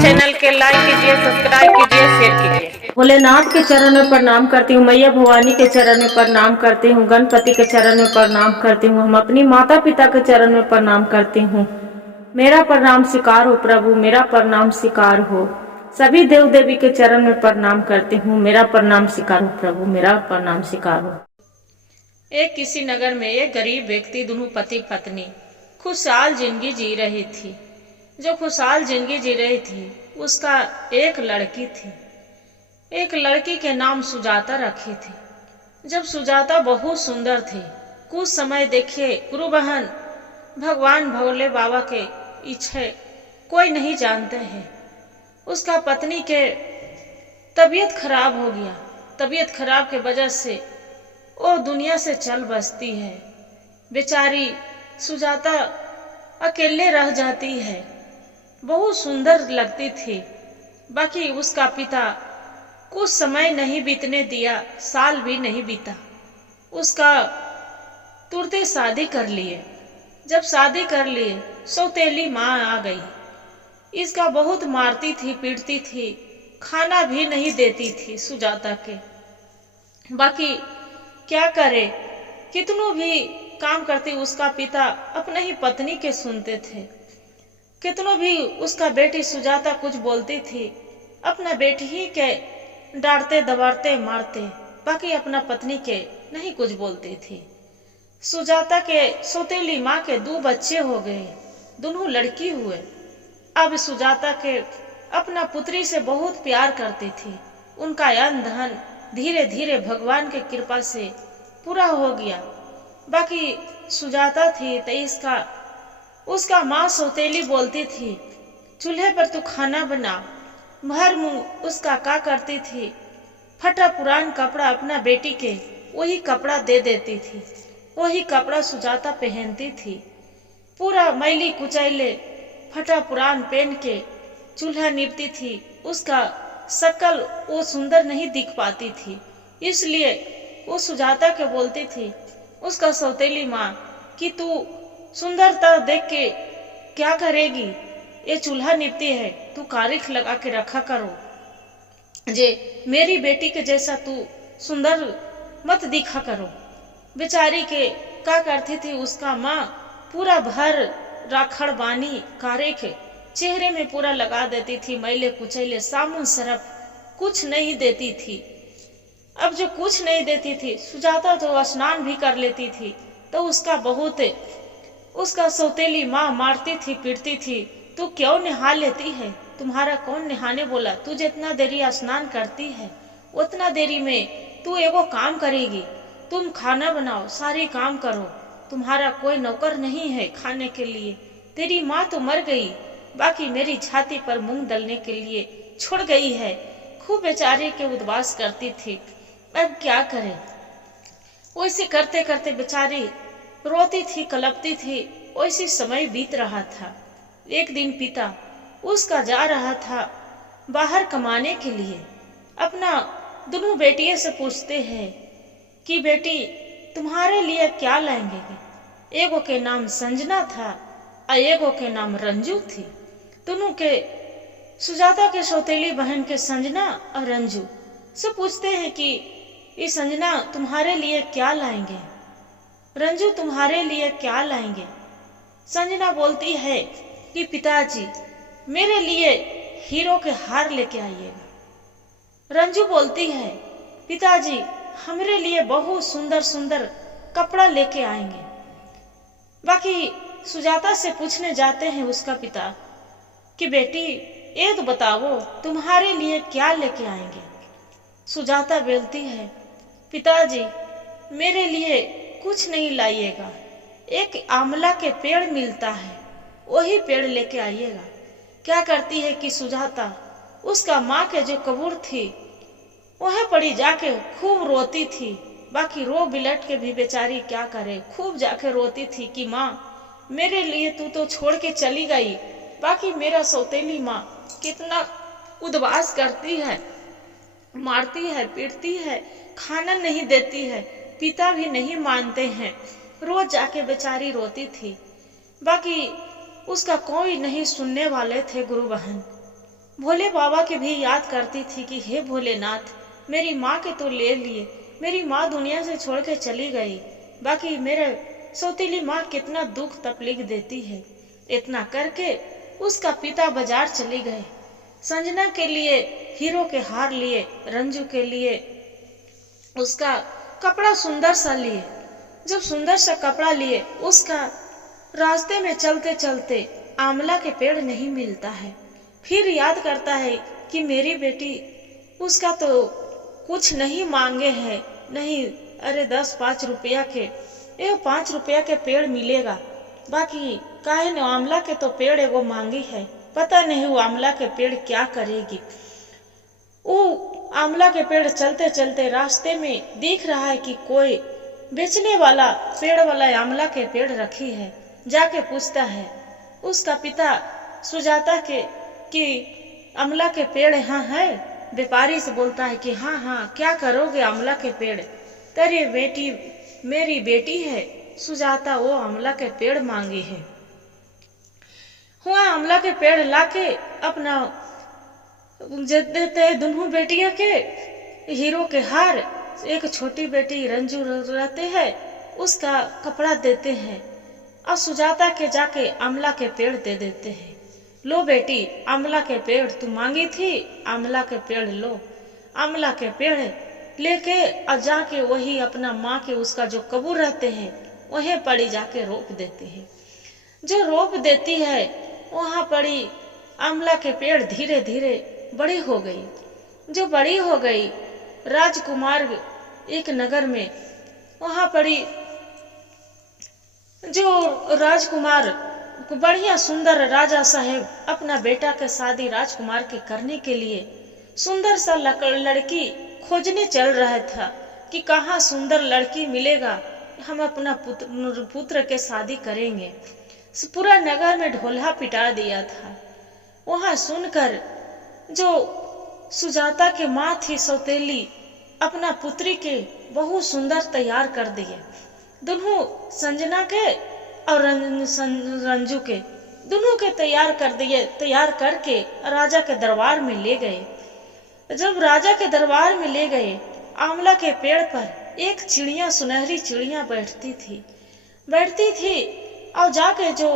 Channel के like कीजिए, subscribe कीजिए, शेयर कीजिए। भोलेनाथ के चरण में प्रणाम करती हूँ, मैया भवानी के चरण में प्रणाम करती हूँ, गणपति के चरण में प्रणाम करती हूँ, हम अपनी माता पिता के चरण में प्रणाम करती हूँ। मेरा प्रणाम स्वीकार हो प्रभु, मेरा प्रणाम स्वीकार हो। सभी देव देवी के चरण में प्रणाम करती हूँ, मेरा प्रणाम स्वीकार हो प्रभु, मेरा प्रणाम स्वीकार हो। एक किसी नगर में एक गरीब व्यक्ति दोनों पति पत्नी खुशहाल जिंदगी जी रही थी। जो खुशहाल जिंदगी जी रही थी उसका एक लड़की थी। एक लड़की के नाम सुजाता रखी थी। जब सुजाता बहुत सुंदर थी, कुछ समय देखे गुरु बहन भगवान भोले बाबा के इच्छे कोई नहीं जानते हैं। उसका पत्नी के तबीयत खराब हो गया। तबीयत खराब के वजह से वो दुनिया से चल बसती है। बेचारी सुजाता अकेले रह जाती है। बहुत सुंदर लगती थी। बाकी उसका पिता कुछ समय नहीं बीतने दिया, साल भी नहीं बीता, उसका तुरंत शादी कर लिए। जब शादी कर लिए सौतेली माँ आ गई। इसका बहुत मारती थी, पीटती थी, खाना भी नहीं देती थी सुजाता के। बाकी क्या करे, कितनों भी काम करती उसका पिता अपने ही पत्नी के सुनते थे। कितनों भी उसका बेटी सुजाता कुछ बोलती थी, अपना बेटी ही के डांटते दबाड़ते मारते, बाकी अपना पत्नी के नहीं कुछ बोलती थी। सुजाता के सौतेली माँ के 2 बच्चे हो गए, दोनों लड़की हुए। अब सुजाता के अपना पुत्री से बहुत प्यार करती थी। उनका अन्न धन धीरे धीरे भगवान के कृपा से पूरा हो गया। बाकी सुजाता थी तो उसका माँ सौतेली बोलती थी, चूल्हे पर तू खाना बना। भर मुंह उसका का करती थी, फटा पुरान कपड़ा अपना बेटी के वही कपड़ा दे देती थी। वही कपड़ा सुजाता पहनती थी। पूरा मैली कुचैले फटा पुरान पहन के चूल्हा निपती थी। उसका शकल वो सुंदर नहीं दिख पाती थी, इसलिए वो सुजाता के बोलती थी उसका सौतेली माँ कि तू सुंदरता देख के क्या करेगी, ये चूल्हा निपती है, तू कारिख लगा के रखा करो, जे मेरी बेटी के जैसा तू सुंदर मत दिखा करो। बेचारी के क्या करती थी उसका माँ, पूरा भर राखड़ बानी कारिख चेहरे में पूरा लगा देती थी। मैले कुचैले साबुन सरफ कुछ नहीं देती थी। अब जो कुछ नहीं देती थी, सुजाता तो स्नान भी कर लेती थी तो उसका बहुत उसका सौतेली माँ मारती थी, पीटती थी, तू क्यों नहा लेती है, तुम्हारा कौन नहाने बोला, तू जितना देरी स्नान करती है उतना देरी में तू एगो काम करेगी, तुम खाना बनाओ, सारे काम करो, तुम्हारा कोई नौकर नहीं है खाने के लिए। तेरी माँ तो मर गई, बाकी मेरी छाती पर मूंग डलने के लिए छोड़ गई है। खूब बेचारे के उद्वास करती थी। अब क्या करे, वैसे करते करते बेचारी रोती थी, कलपती थी। वैसे समय बीत रहा था। एक दिन पिता उसका जा रहा था बाहर कमाने के लिए। अपना दोनों बेटियों से पूछते हैं कि बेटी तुम्हारे लिए क्या लाएंगे। एगो के नाम संजना था और एगो के नाम रंजू थी। दोनों के सुजाता के सौतेली बहन के संजना और रंजू से पूछते हैं कि ये संजना तुम्हारे लिए क्या लाएंगे, रंजू तुम्हारे लिए क्या लाएंगे। संजना बोलती है कि पिताजी मेरे लिए हीरो के हार लेके आइएगा। रंजू बोलती है पिताजी हमारे लिए बहुत सुंदर सुंदर कपड़ा लेके आएंगे। बाकी सुजाता से पूछने जाते हैं उसका पिता कि बेटी ये तो बताओ तुम्हारे लिए क्या लेके आएंगे। सुजाता बोलती है पिताजी मेरे लिए कुछ नहीं लाइएगा, एक आंवला के पेड़ मिलता है वही पेड़ लेके आइएगा। क्या करती है कि सुजाता उसका माँ के जो कब्र थी वह पड़ी जाके खूब रोती थी। बाकी रो बिलट के भी बेचारी क्या करे, खूब जाके रोती थी कि माँ मेरे लिए तू तो छोड़ के चली गई, बाकी मेरा सौतेली माँ कितना उद्वास करती है, मारती है, पीटती है, खाना नहीं देती है, पिता भी नहीं मानते हैं। रोज जाके बेचारी रोती थी। बाकी उसका कोई नहीं सुनने वाले थे गुरु बहन। भोले बाबा की भी याद करती थी कि हे भोलेनाथ, मेरी माँ के तो ले लिए, मेरी माँ दुनिया से छोड़ के चली गई, बाकी मेरे सौतीली माँ कितना दुख तकलीफ देती है। इतना करके उसका पिता बाजार चले गए। संजना के लिए हीरो के हार लिए, रंजू के लिए उसका कपड़ा सुंदर सा लिए। जब सुंदर सा कपड़ा लिए, उसका रास्ते में चलते चलते आंवला के पेड़ नहीं मिलता है। फिर याद करता है कि मेरी बेटी, उसका तो कुछ नहीं मांगे है, नहीं, अरे 10-5 रुपया के, ये 5 रुपया के पेड़ मिलेगा, बाकी काहे न आंवला के तो पेड़ एगो मांगी है, पता नहीं वो आंवला के पेड़ क्या करेगी। वो आंवला के पेड़ चलते चलते रास्ते में दिख रहा है कि कोई बेचने वाला पेड़ वाला आंवला के पेड़ रखी है। जाके पूछता है उसका पिता सुजाता के कि आंवला के पेड़ यहाँ है। व्यापारी से बोलता है कि हाँ हाँ, क्या करोगे आंवला के पेड़, तेरी बेटी मेरी बेटी है सुजाता, वो आंवला के पेड़ मांगी है। हुआ आंवला के पेड़ लाके अपना देते दोनों बेटियों के हीरो के हार। एक छोटी बेटी रंजू रहते हैं, उसका कपड़ा देते हैं और सुजाता के जाके आंवला के पेड़ दे देते हैं। लो बेटी, आंवला के पेड़ तू मांगी थी, आंवला के पेड़ लो। आंवला के पेड़ लेके और जाके वही अपना माँ के उसका जो कब्र रहते हैं वहीं पड़ी जाके रोप देती है। जो रोप देती है वहां पड़ी आंवला के पेड़ धीरे धीरे बड़ी हो गई। जो बड़ी हो गई, राजकुमार एक नगर में वहां पड़ी, जो राजकुमार बढ़िया सुंदर राजा साहेब अपना बेटा के शादी राजकुमार के करने के लिए सुंदर सा लड़की खोजने चल रहा था कि कहाँ सुंदर लड़की मिलेगा, हम अपना पुत्र के शादी करेंगे। पूरा नगर में ढोलहा पिटा दिया था। वहां सुनकर जो सुजाता के माँ थी सौतेली, अपना पुत्री के बहुत सुंदर तैयार कर दिए। दोनों संजना के और रंजू के, दोनों के तैयार कर दिए। तैयार करके राजा के दरबार में ले गए। जब राजा के दरबार में ले गए, आंवला के पेड़ पर एक चिड़िया, सुनहरी चिड़िया बैठती थी और जाके जो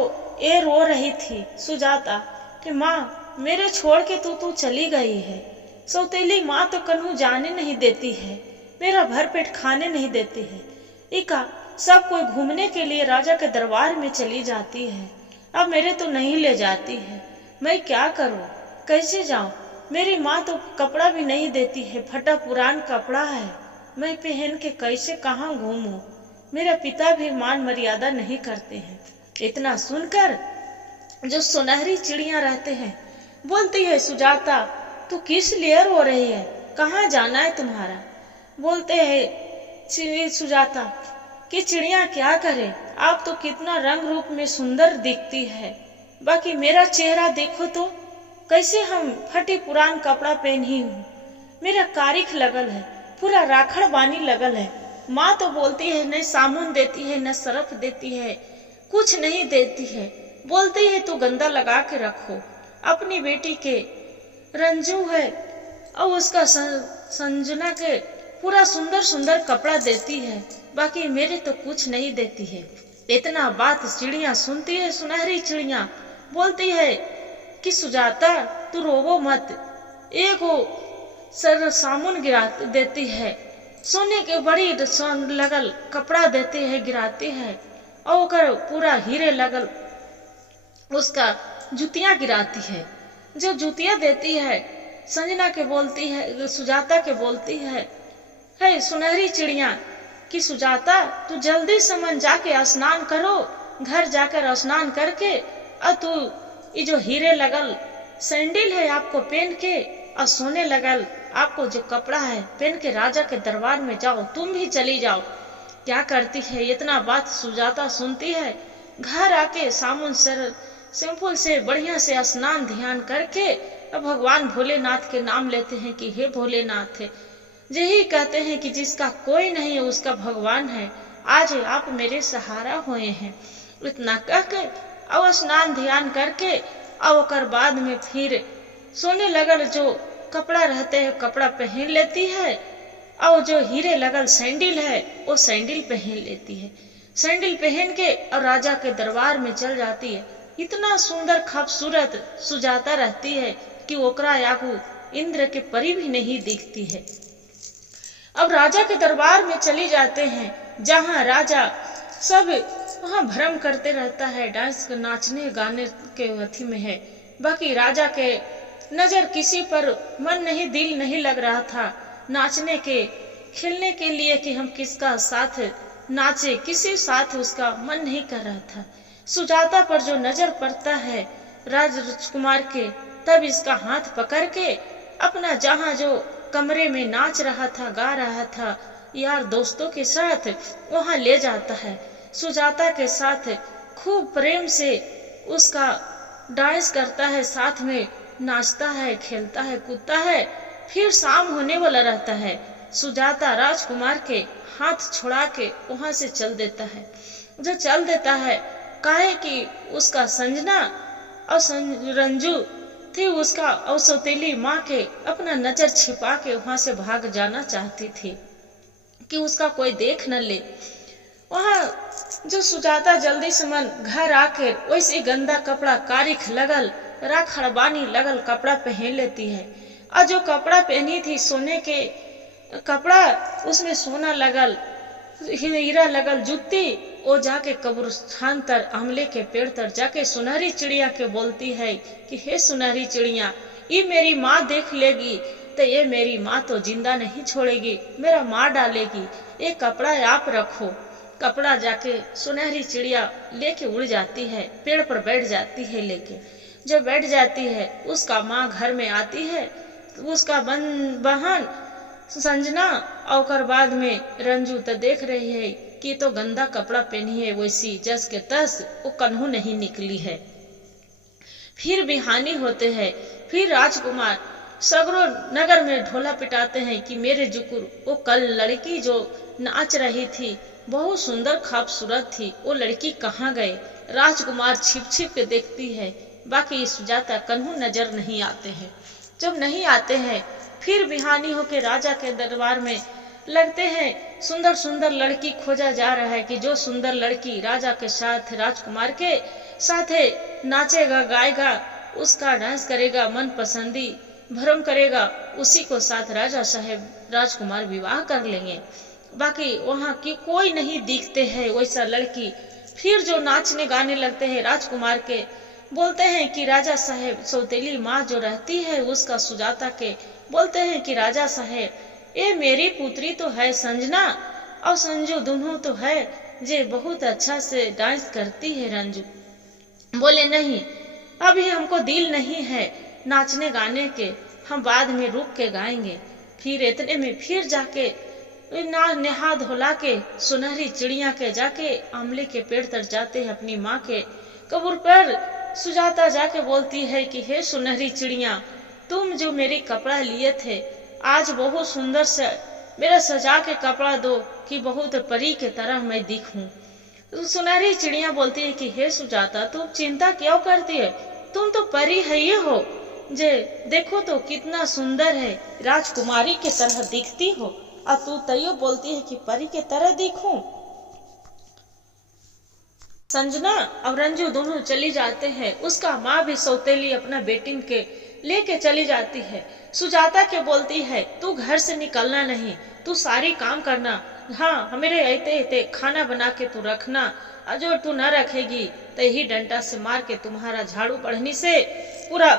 ये रो रही थी सुजाता कि माँ मेरे छोड़ के तू चली गई है। सौतेली माँ तो कन्हू जाने नहीं देती है, मेरा भरपेट खाने नहीं देती है। इका सब कोई घूमने के लिए राजा के दरबार में चली जाती है, अब मेरे तो नहीं ले जाती है। मैं क्या करूं, कैसे जाऊं? मेरी माँ तो कपड़ा भी नहीं देती है, फटा पुरान कपड़ा है, मैं पहन के कैसे कहाँ घूमूं? मेरा पिता भी मान मर्यादा नहीं करते हैं। इतना सुनकर जो सुनहरी चिड़िया रहते हैं बोलती है सुजाता, तू किस लिए रो रही है, कहाँ जाना है तुम्हारा? बोलते हैं सुजाता कि चिड़िया क्या करे, आप तो कितना रंग रूप में सुंदर दिखती है, बाकी मेरा चेहरा देखो तो कैसे हम फटे पुरान कपड़ा पहनी हूँ, मेरा कारिख लगल है, पूरा राखड़ बानी लगल है। माँ तो बोलती है न साबुन देती है न सरफ देती है, कुछ नहीं देती है। बोलती है तू गंदा लगा के रखो। अपनी बेटी के रंजू है और उसका संजना के पूरा सुंदर सुंदर कपड़ा देती है, बाकी मेरे तो कुछ नहीं देती है। इतना बात चिड़िया सुनती है, सुनहरी चिड़िया बोलती है कि सुजाता तू रोवो मत, एगो सर साबुन गिरा देती है, सोने के बड़ी लगल कपड़ा देते है, गिराती है और पूरा हीरे लगल उसका जुतियां गिराती है। जो जुतियां देती है संजना के बोलती है, सुजाता के बोलती है सुनहरी चिड़िया कि सुजाता तू जल्दी समन जाके स्नान करो, घर जाकर स्नान करके और तू ये जो हीरे लगल सैंडल है आपको पहन के और सोने लगल आपको जो कपड़ा है पहन के राजा के दरबार में जाओ, तुम भी चली जाओ। क्या करती है, इतना बात सुजाता सुनती है। घर आके साबुन सिंपल से बढ़िया से स्नान ध्यान करके भगवान भोलेनाथ के नाम लेते हैं कि हे भोलेनाथ, यही कहते हैं कि जिसका कोई नहीं है उसका भगवान है, आज आप मेरे सहारा हुए हैं। इतना कहकर और स्नान ध्यान करके और ओकर बाद में फिर सोने लगल जो कपड़ा रहते है कपड़ा पहन लेती है, और जो हीरे लगल सैंडल है वो सैंडल पहन लेती है। सैंडल पहन के और राजा के दरबार में चल जाती है। इतना सुंदर खूबसूरत सुजाता रहती है कि ओकरा याकू इंद्र के परी भी नहीं दिखती है। अब राजा के दरबार में चली जाते हैं, जहाँ राजा सब वहाँ भ्रम करते रहता है, डांस नाचने गाने के अथी में है। बाकी राजा के नजर किसी पर मन नहीं दिल नहीं लग रहा था नाचने के खेलने के लिए कि हम किसका साथ नाचे, किसी साथ उसका मन नहीं कर रहा था। सुजाता पर जो नजर पड़ता है राजकुमार के, तब इसका हाथ पकड़ के अपना जहाँ जो कमरे में नाच रहा था गा रहा था यार दोस्तों के साथ वहाँ ले जाता है। सुजाता के साथ खूब प्रेम से उसका डांस करता है, साथ में नाचता है, खेलता है, कूदता है। फिर शाम होने वाला रहता है। सुजाता राजकुमार के हाथ छोड़ा के वहां से चल देता है। जो चल देता है काहे कि उसका संजना और रंजू थी, उसका और सौतेली माँ के अपना नजर छिपा के वहां से भाग जाना चाहती थी कि उसका कोई देख न ले। वहाँ जो सुजाता जल्दी से मन घर आकर वैसे गंदा कपड़ा कारिख लगल राखड़बानी लगल कपड़ा पहन लेती है। और जो कपड़ा पहनी थी सोने के कपड़ा, उसमें सोना लगल हीरा लगल जुत्ती, वो जाके कब्रिस्तान तर आमले के पेड़ तर जाके सुनहरी चिड़िया के बोलती है कि हे सुनहरी चिड़िया, ये मेरी माँ देख लेगी तो ये मेरी माँ तो जिंदा नहीं छोड़ेगी, मेरा मार डालेगी, ये कपड़ा आप रखो। कपड़ा जाके सुनहरी चिड़िया लेके उड़ जाती है, पेड़ पर बैठ जाती है। लेके जब बैठ जाती है उसका माँ घर में आती है, उसका बहन संजना और बाद में रंजू तो देख रही है कि तो गंदा कपड़ा पहनी है, वैसी जस के तस वो कन्हू नहीं निकली है। फिर बिहानी होते हैं। फिर राजकुमार सगरो नगर में ढोला पिटाते हैं कि मेरे जुकुर वो कल लड़की जो नाच रही थी बहुत सुंदर खूबसूरत थी, वो लड़की कहाँ गए। राजकुमार छिप छिप के देखती है, बाकी सुजाता कन्हू नजर नहीं आते हैं। जब नहीं आते हैं फिर बिहानी होके राजा के दरबार में लगते हैं। सुंदर सुंदर लड़की खोजा जा रहा है कि जो सुंदर लड़की राजा के साथ राजकुमार के साथ नाचेगा गाएगा, उसका डांस करेगा, मन पसंदी भ्रम करेगा, उसी को साथ राजा साहेब राजकुमार विवाह कर लेंगे। बाकी वहाँ की कोई नहीं दिखते हैं वैसा लड़की। फिर जो नाचने गाने लगते हैं राजकुमार के, बोलते हैं कि राजा साहेब सौतेली माँ जो रहती है उसका सुजाता के बोलते हैं कि राजा साहेब ये मेरी पुत्री तो है संजना और संजू दोनों तो है, जे बहुत अच्छा से डांस करती है। रंजू बोले नहीं, अभी हमको दिल नहीं है नाचने गाने के, हम बाद में रुक के गाएंगे। फिर इतने में फिर जाके नेहा धोला के सुनहरी चिड़िया के जाके आमले के पेड़ तर जाते हैं अपनी माँ के कब्र पर। सुजाता जाके बोलती है कि हे सुनहरी चिड़िया, तुम जो मेरे कपड़ा लिए थे आज बहुत सुंदर से मेरा सजा के कपड़ा दो कि बहुत परी के तरह मैं दिखूं। सुनहरी चिड़िया बोलती है कि हे सुजाता, तुम चिंता क्यों करती है, तुम तो परी है ये हो, जे देखो तो कितना सुंदर है, राजकुमारी के तरह दिखती हो, और तू तैयो बोलती है कि परी के तरह दिखूं। संजना और रंजू दोनों चली जाते हैं। उसका माँ भी सौतेली अपना बेटिन के लेके चली जाती है। सुजाता के बोलती है तू घर से निकलना नहीं, तू सारी काम करना, हाँ हमेरे ऐते खाना बना के तू रखना, और जो तू न रखेगी तो यही डंडा से मार के तुम्हारा झाड़ू पढ़नी से पूरा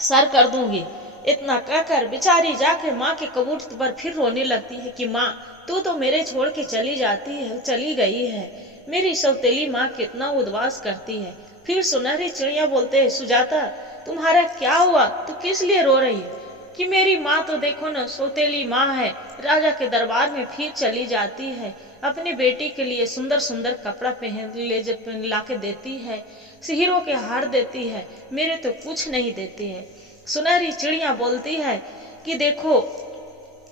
सर कर दूंगी। इतना कहकर बेचारी जाके माँ के कबूतर पर फिर रोने लगती है कि माँ तू तो मेरे छोड़ के चली गई है, मेरी सौतेली माँ कितना उद्वास करती है। फिर सुनहरी चिड़िया बोलते है सुजाता तुम्हारा क्या हुआ, तू किस लिए रो रही है, कि मेरी माँ तो देखो ना सौतेली माँ है, राजा के दरबार में फिर चली जाती है, अपनी बेटी के लिए सुंदर सुंदर कपड़ा पहन ला के देती है, हीरों के हार देती है, मेरे तो कुछ नहीं देती है। सुनहरी चिड़िया बोलती है कि देखो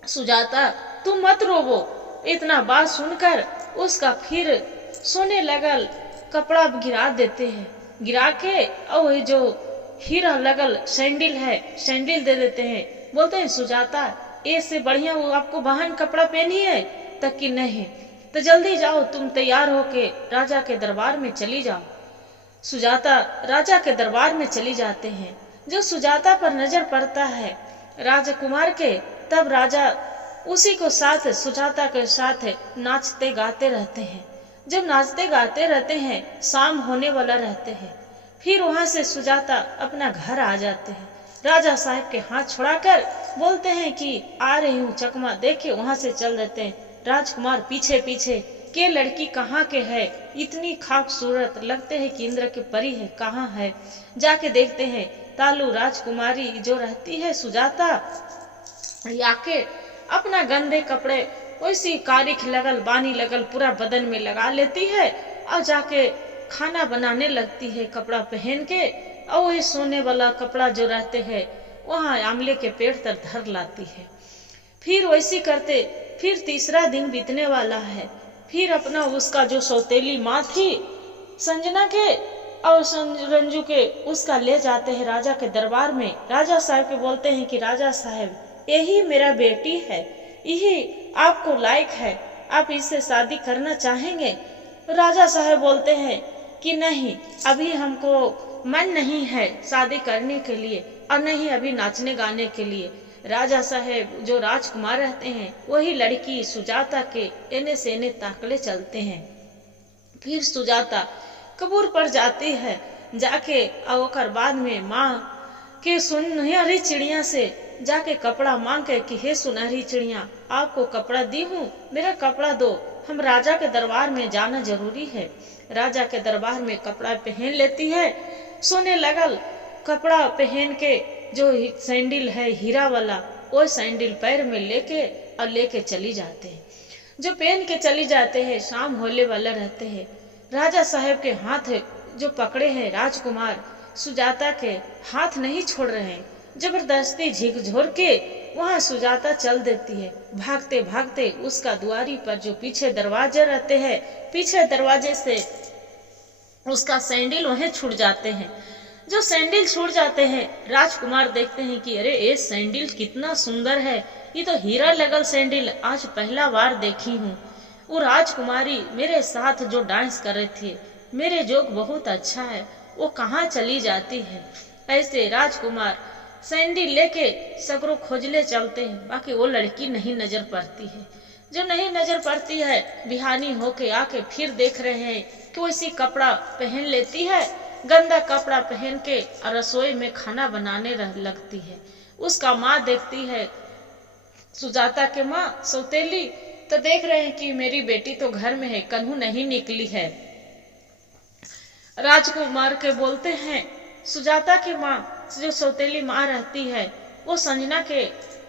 सुजाता तुम मत रोवो। इतना बात सुनकर उसका फिर सोने लगल कपड़ा गिरा देते हैं। गिरा के और ये जो हीरा लगल सैंडल है सैंडल दे देते हैं। बोलते हैं सुजाता इससे बढ़िया वो आपको बहन कपड़ा पहनी है, तक कि नहीं तो जल्दी जाओ तुम तैयार होके राजा के दरबार में चली जाओ। सुजाता राजा के दरबार में चली जाते हैं। जो सुजाता पर नजर पड़ता है राजकुमार के, तब राजा उसी को साथ सुजाता के साथ नाचते गाते रहते हैं। जब नाचते गाते रहते हैं शाम होने वाला रहते हैं। फिर वहां से सुजाता अपना घर आ जाते हैं। राजा साहब के हाथ छुड़ाकर बोलते हैं कि आ रही हूँ चकमा, देखे वहां से चल देते हैं। राजकुमार पीछे पीछे के लड़की कहाँ के है, इतनी खूबसूरत लगते है कि इंद्र की परी है, कहाँ है। जाके देखते हैं तालू राजकुमारी जो रहती है सुजाता आके अपना गंदे कपड़े वैसी कारिख लगल बानी लगल पूरा बदन में लगा लेती है और जाके खाना बनाने लगती है कपड़ा पहन के। और वही सोने वाला कपड़ा जो रहते है वहाँ आमले के पेड़ तर धर लाती है। फिर वैसी करते फिर तीसरा दिन बीतने वाला है। फिर अपना उसका जो सौतेली माँ थी संजना के और रंजू के उसका ले जाते हैं राजा के दरबार में। राजा साहब के बोलते हैं कि राजा साहब यही मेरा बेटी है, यही आपको लायक है, आप इससे शादी करना चाहेंगे। राजा साहब बोलते हैं कि नहीं, अभी हमको मन नहीं है शादी करने के लिए और नहीं अभी नाचने गाने के लिए। राजा साहब जो राजकुमार रहते हैं वही लड़की सुजाता के एने से एने ताकले चलते हैं। फिर सुजाता कबूर पर जाती है, जाके और बाद में माँ के सुनहरी चिड़िया से जाके कपड़ा मांग के कि हे सुनहरी चिड़िया आपको कपड़ा दी हूँ, मेरा कपड़ा दो, हम राजा के दरबार में जाना जरूरी है। राजा के दरबार में कपड़ा पहन लेती है। सोने लगल कपड़ा पहन के जो सैंडल है हीरा वाला वो सैंडल पैर में लेके चली जाते हैं। जो पहन के चली जाते हैं शाम होने वाला रहते हैं। राजा साहब के हाथ जो पकड़े हैं राजकुमार सुजाता के हाथ नहीं छोड़ रहे हैं। जबरदस्ती झिकझोर के वहाँ सुजाता चल देती है। भागते भागते उसका दुआरी पर जो पीछे दरवाजे रहते हैं, पीछे दरवाजे से उसका सैंडल वहीं छूट जाते हैं। जो सैंडल छूट जाते हैं राजकुमार देखते हैं कि अरे ये सैंडल कितना सुंदर है, ये तो हीरा लगल सैंडल आज पहला बार देखी हूँ। वो राजकुमारी मेरे साथ जो डांस कर रहे थे मेरे जोग बहुत अच्छा है, वो कहाँ चली जाती है। ऐसे राजकुमार सैंडल लेके सगरों खोजले चलते हैं, बाकी वो लड़की नहीं नजर पड़ती है। जो नहीं नजर पड़ती है बिहानी होके आके फिर देख रहे हैं कि वैसी कपड़ा पहन लेती है, गंदा कपड़ा पहन के रसोई में खाना बनाने लगती है। उसका माँ देखती है सुजाता के माँ सौतेली, तो देख रहे हैं कि मेरी बेटी तो घर में है, कन्हू नहीं निकली है। राजकुमार के बोलते हैं सुजाता की माँ जो सौतेली माँ रहती है वो संजना के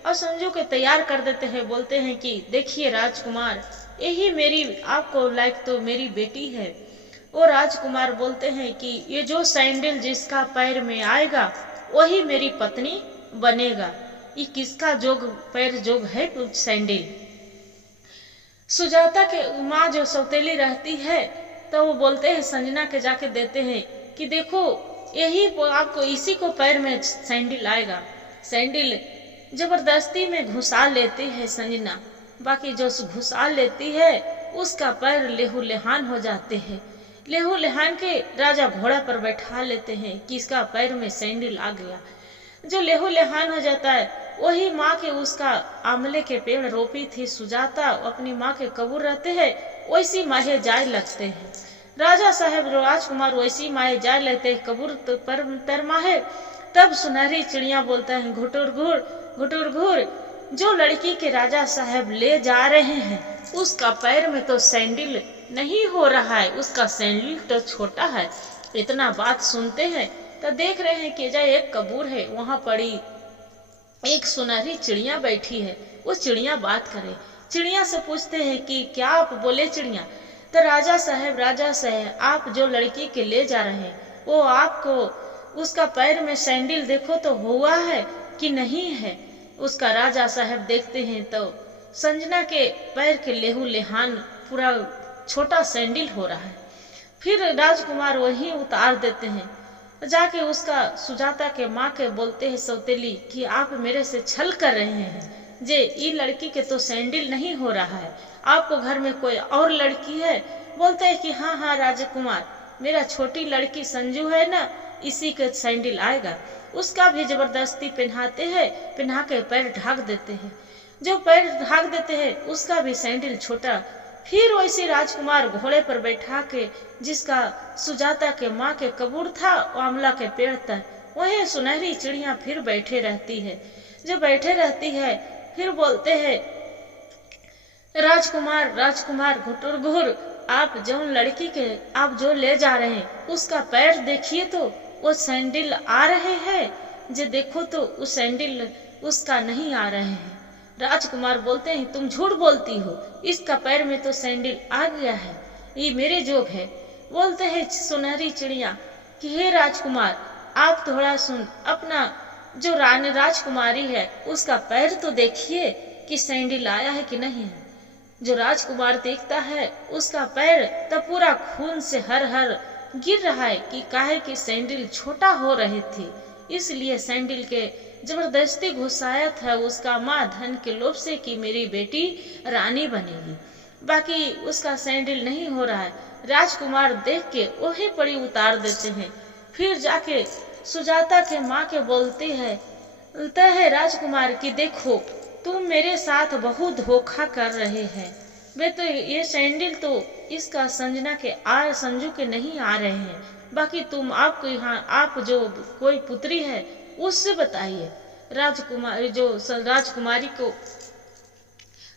और संजू के तैयार कर देते हैं। बोलते हैं कि देखिए राजकुमार यही मेरी आपको लायक तो मेरी बेटी है। वो राजकुमार बोलते हैं कि ये जो सैंडल जिसका पैर में आएगा वही मेरी पत्नी बनेगा, ये किसका जोग पैर जोग है सैंडल। सुजाता के माँ जो सौतेली रहती है तो वो बोलते हैं संजना के जाके देते हैं कि देखो यही आपको इसी को पैर में सैंडल आएगा। सैंडल जबरदस्ती में घुसा लेती है संजना, बाकी जो घुसा लेती है उसका पैर लेहू लेहान हो जाते हैं। लेहू लेहान के राजा घोड़ा पर बैठा लेते हैं कि इसका पैर में सैंडल आ गया। जो लेहू लेहान हो जाता है वही माँ के उसका आंवले के पेड़ रोपी थी सुजाता अपनी माँ के कबूर रहते हैं वैसी माहे जाए लगते हैं। राजा साहब राजकुमार वैसी माहे जाए लेते हैं कबूर पर तरमाहे। तब सुनहरी चिड़िया बोलता है घुटुर घुर। जो लड़की के राजा साहब ले जा रहे हैं उसका पैर में तो सैंडल नहीं हो रहा है, उसका सैंडल तो छोटा है। इतना बात सुनते हैं तो देख रहे हैं कि जय एक कबूर है, वहां पड़ी एक सुनहरी चिड़िया बैठी है। वो चिड़िया बात करे, चिड़िया से पूछते हैं कि क्या आप बोले चिड़िया। तो राजा साहब आप जो लड़की के ले जा रहे हैं वो आपको उसका पैर में सैंडल देखो तो हुआ है कि नहीं है। उसका राजा साहब देखते हैं तो संजना के पैर के लेहू लेहान पूरा छोटा सैंडल हो रहा है। फिर राजकुमार वहीं उतार देते हैं। जाके उसका सुजाता के माँ के बोलते हैं सौतेली कि आप मेरे से छल कर रहे हैं, जे ये लड़की के तो सैंडल नहीं हो रहा है, आपको घर में कोई और लड़की है? बोलते हैं कि हाँ हाँ राजकुमार, मेरा छोटी लड़की संजू है ना, इसी के सैंडल आएगा। उसका भी जबरदस्ती पहनाते हैं, पहना के पैर ढाक देते हैं। जो पैर ढाक देते हैं उसका भी सैंडल छोटा। फिर वैसे राजकुमार घोड़े पर बैठा के, जिसका सुजाता के माँ के कबूर था आंवला के पेड़ तक, वही सुनहरी चिड़िया फिर बैठे रहती है। जो बैठे रहती है फिर बोलते हैं राजकुमार राजकुमार घुटुर घुर, आप जो लड़की के आप जो ले जा रहे हैं उसका पैर देखिए तो वो सैंडल आ रहे हैं, जो देखो तो उस सैंडल उसका नहीं आ रहे हैं। राजकुमार बोलते हैं तुम झूठ बोलती हो, इसका पैर में तो सैंडल आ गया है, ये मेरे जोग है। बोलते हैं सुनहरी चिड़िया कि हे राजकुमार, आप थोड़ा सुन, अपना जो रानी राजकुमारी है उसका पैर तो देखिए कि सैंडल आया है कि नहीं है। जो राजकुमार देखता है उसका पैर तब पूरा खून से हर हर गिर रहा है कि काहे कि सैंडल छोटा हो रहे थे, इसलिए सैंडल के जबरदस्ती घुसाया था उसका माँ धन के लोभ से कि मेरी बेटी रानी बनेगी, बाकी उसका सैंडल नहीं हो रहा है। राजकुमार देख के वही पड़ी उतार देते हैं। फिर जाके सुजाता के माँ के बोलते है राजकुमार कि देखो तुम मेरे साथ बहुत धोखा कर रहे हैं, वे तो ये सैंडल तो इसका संजना के संजू के नहीं आ रहे हैं, बाकी तुम आपको यहाँ आप जो कोई पुत्री है उससे बताइए। राजकुमारी को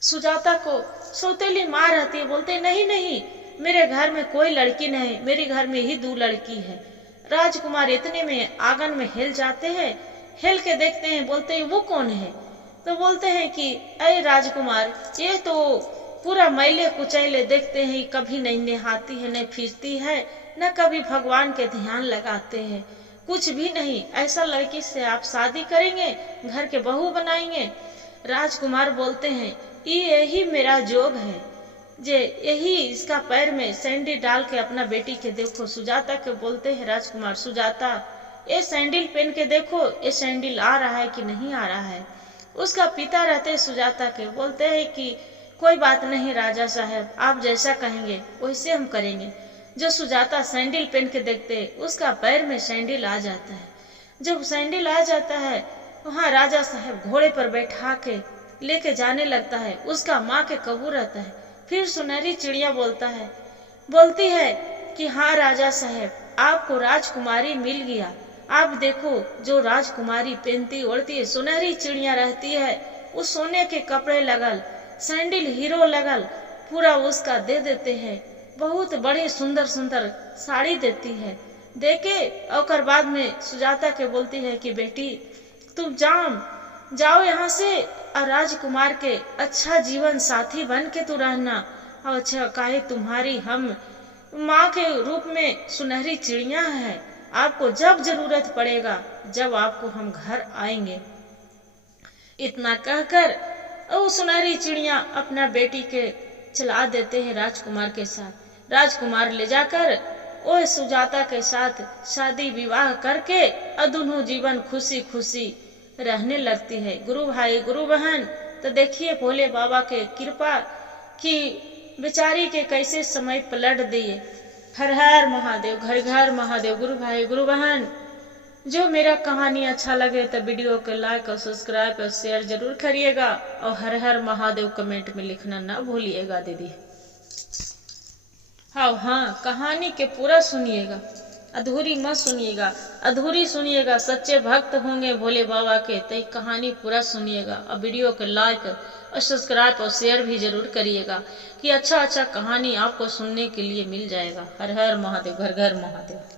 सुजाता को सौतेली माँ रहती है, बोलते नहीं नहीं, मेरे घर में कोई लड़की नहीं, मेरे घर में ही 2 लड़की है। राजकुमार इतने में आंगन में हिल जाते हैं, हिल के देखते हैं, बोलते हैं वो कौन है? तो बोलते हैं कि अरे राजकुमार, ये तो पूरा मैले कुचैले, देखते हैं कभी नहीं नहाती है, नहीं फिरती है, न कभी भगवान के ध्यान लगाते हैं, कुछ भी नहीं। ऐसा लड़की से आप शादी करेंगे, घर के बहू बनाएंगे? राजकुमार बोलते हैं यही मेरा जोग है, जे यही इसका पैर में सैंडल डाल के अपना बेटी के देखो। सुजाता के बोलते हैं राजकुमार, सुजाता ये सैंडल पहन के देखो, ये सैंडल आ रहा है कि नहीं आ रहा है। उसका पिता रहते सुजाता के, बोलते हैं कि कोई बात नहीं राजा साहब, आप जैसा कहेंगे वैसे हम करेंगे। जो सुजाता सैंडल पहन के देखते उसका पैर में सैंडल आ जाता है। जब सैंडल आ जाता है वहाँ राजा साहब घोड़े पर बैठा के लेके जाने लगता है, उसका माँ के कबूर रहता है। फिर सुनहरी चिड़िया बोलती है कि हाँ राजा साहब, आपको राजकुमारी मिल गया, आप देखो जो राजकुमारी पहनती ओढ़ती है, सुनहरी चिड़िया रहती है, उस सोने के कपड़े लगल, सैंडल हीरो लगल, पूरा उसका दे देते हैं। बहुत बड़ी सुंदर सुंदर साड़ी देती है, देके और बाद में सुजाता के बोलती है कि बेटी तुम जाओ यहाँ से, और राजकुमार के अच्छा जीवन साथी बन के तू रहना। और अच्छा काहे तुम्हारी हम माँ के रूप में सुनहरी चिड़िया है, आपको जब जरूरत पड़ेगा जब आपको हम घर आएंगे। इतना कहकर वो सुनहरी चिड़िया अपना बेटी के चला देते हैं राजकुमार के साथ। राजकुमार ले जाकर वो सुजाता के साथ शादी विवाह करके और दोनों जीवन खुशी खुशी रहने लगती है। गुरु भाई गुरु बहन, तो देखिए भोले बाबा के कृपा कि बेचारी के कैसे समय पलट दिए। हर हर महादेव, घर घर महादेव। गुरु भाई गुरु बहन, जो मेरा कहानी अच्छा लगे तो वीडियो को लाइक और सब्सक्राइब और शेयर जरूर करिएगा, और हर हर महादेव कमेंट में लिखना ना भूलिएगा दीदी। हाँ, कहानी के पूरा सुनिएगा, अधूरी मत सुनिएगा। अधूरी सुनिएगा, सच्चे भक्त होंगे भोले बाबा के तो कहानी पूरा सुनिएगा, और वीडियो को लाइक और सब्सक्राइब और शेयर भी जरूर करिएगा कि अच्छा कहानी आपको सुनने के लिए मिल जाएगा। हर हर महादेव, घर घर महादेव।